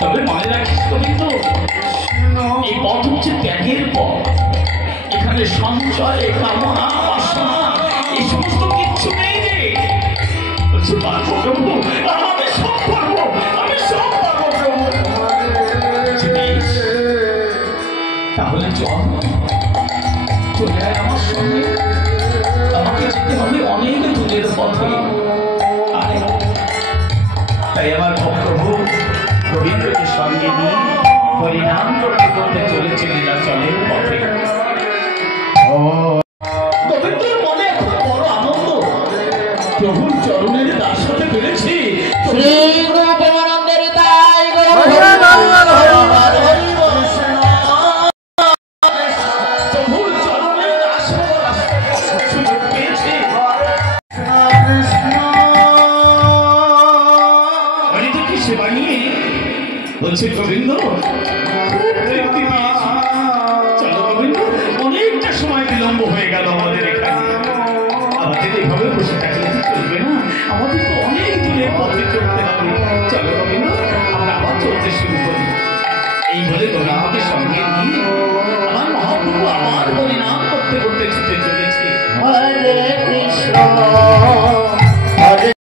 তবে মনে রাখিস গোবিন্দ, এই পথ হচ্ছে ত্যাগের পথ। এখানে সঞ্চয়, কামনা, বাসনা এই সমস্ত কিচ্ছু নেই রে। বলছি পারবো প্রভু, আমি সব পারবো, আমি সব পারবো প্রভু। বেশ, তাহলে চল, চলে আয় আমার সঙ্গে। আমাকে যেতে হবে অনেক দূরের পথে। তাই আমার প্রভু গোবিন্দকে সঙ্গে নিয়ে হরিনাম করতে করতে চলেছে নীলাচলের পথে। গোবিন্দের মনে এখন বড় আনন্দ, প্রভুর চরণের দাস হতে পেরেছি। প্রভুর চরণের দাস হওয়ার সুযোগ পেয়েছি। সেবা নিয়ে বলছে গোবিন্দ, চলো গোবিন্দ, অনেকটা সময় বিলম্ব হয়ে গেল।